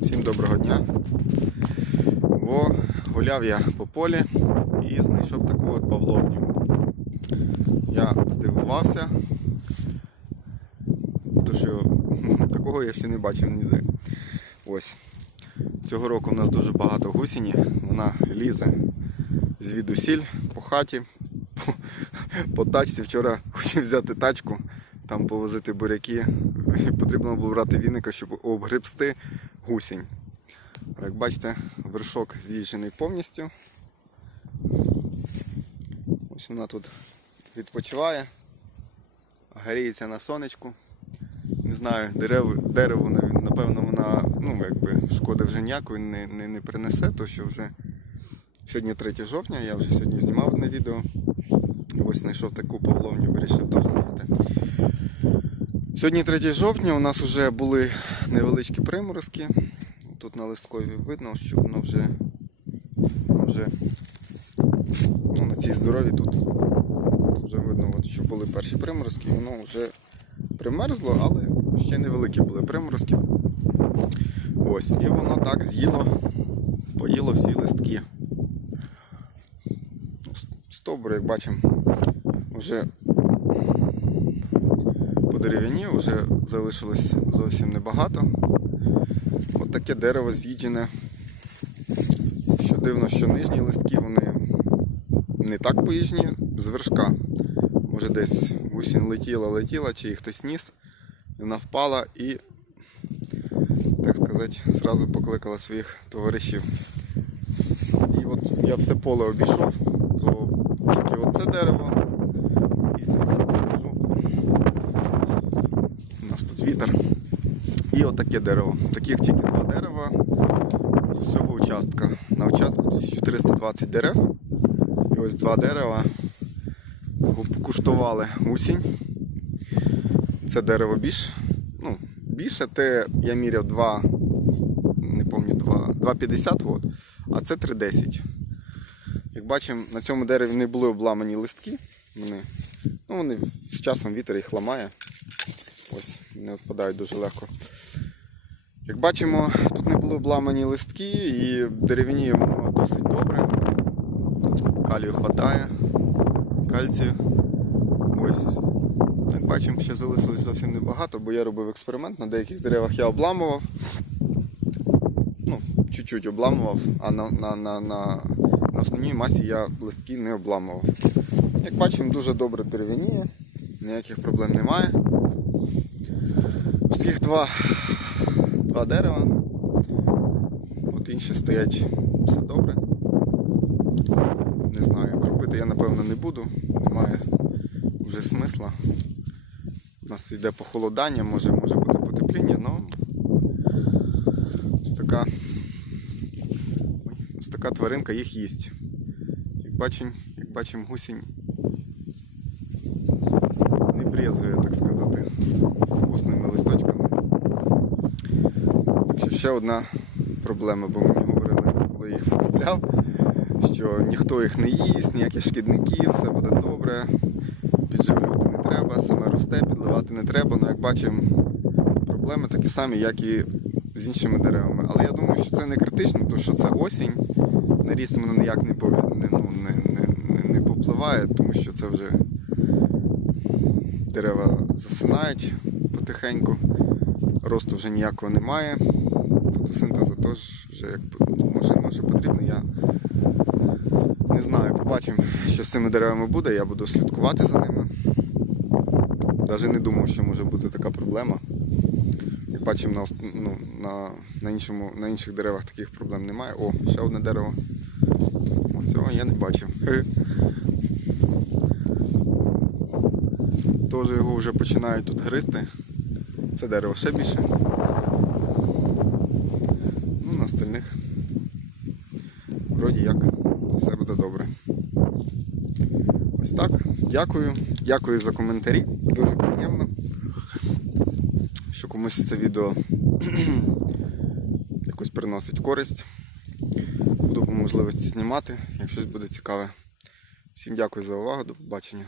Всім доброго дня. Бо гуляв я по полі і знайшов таку от павловню. Я здивувався, тому що такого я ще не бачив ніде. Ось. Цього року у нас дуже багато гусені, вона лізе звідусіль по хаті, по, по тачці. Вчора хотів взяти тачку, там повозити буряки. Потрібно було брати віника, щоб обгребсти гусінь. Як бачите, вершок з'їжджений повністю. Ось вона тут відпочиває, гріється на сонечку. Не знаю, дерево, дерево напевно, вона ну, якби, шкоди вже ніякої не, не, не принесе, то що вже сьогодні 3 жовтня, я вже сьогодні знімав на відео. Ось знайшов таку павловню, вирішив теж зняти. Сьогодні 3 жовтня, у нас вже були невеличкі приморозки. Тут на листкові видно, що воно вже, вже ну, на цій здорові тут, тут вже видно, от, що були перші приморозки, воно вже примерзло, але ще невеликі були приморозки. Ось, і воно так з'їло, поїло всі листки. Стовбур, як бачимо, вже по деревині вже залишилось зовсім небагато. От таке дерево з'їджене. Що дивно, що нижні листки вони не так поїжні з вершка. Може десь гусінь летіла, летіла, чи її хтось ніс, вона впала і, так сказати, зразу покликала своїх товаришів. І от я все поле обійшов, то тільки оце дерево. І назад покажу. У нас тут вітер. І отаке дерево. Таких тільки два дерева з усього участка. На участку 1420 дерев. І ось два дерева куштували гусінь. Це дерево більш, ну, більше, те я міряв 2, не пам'ятаю, 2,50 вот, а це 3,10. Як бачимо, на цьому дереві не були обламані листки. Вони, ну, вони з часом вітер їх ламає. Ось, не впадають дуже легко. Як бачимо, тут не були обламані листки і деревині воно досить добре. Калію вистачає, кальцію. Ось, як бачимо, ще залишилось зовсім небагато, бо я робив експеримент, на деяких деревах я обламував. Ну, чуть-чуть обламував, а на, на, на, на, на основній масі я листки не обламував. Як бачимо, дуже добре дерев'яніє, ніяких проблем немає. Ось два, два дерева. От інші стоять все добре. Не знаю, кропити я напевно не буду, немає вже смисла. У нас йде похолодання, може може бути потепління, але ось така ось така тваринка їх їсть. Як бачимо, як бачимо гусінь не брезує, так сказати, вкусними листочками. Ще одна проблема, бо мені говорили, коли їх купляв, що ніхто їх не їсть, ніяких шкідників, все буде добре, підживлювати не треба, саме росте, підливати не треба. Ну, як бачимо, проблеми такі самі, як і з іншими деревами. Але я думаю, що це не критично, тому що це осінь, на ріст воно ніяк не, ну, не, не, не, не попливає, тому що це вже дерева засинають потихеньку, росту вже ніякого немає. Фотосинтезу теж вже як може, може потрібно. Я не знаю, побачимо, що з цими деревами буде, я буду слідкувати за ними. Навіть не думав, що може бути така проблема. Як бачимо, на, ну, на, на, іншому, на інших деревах таких проблем немає. О, ще одне дерево. Цього я не бачив. Теж його вже починають тут гризти. Це дерево ще більше. Ну, на остальних вроді як все буде добре. Ось так. Дякую. Дякую за коментарі. Дуже приємно. Що комусь це відео якось приносить користь. Буду по можливості знімати, якщо щось буде цікаве. Всім дякую за увагу, до побачення.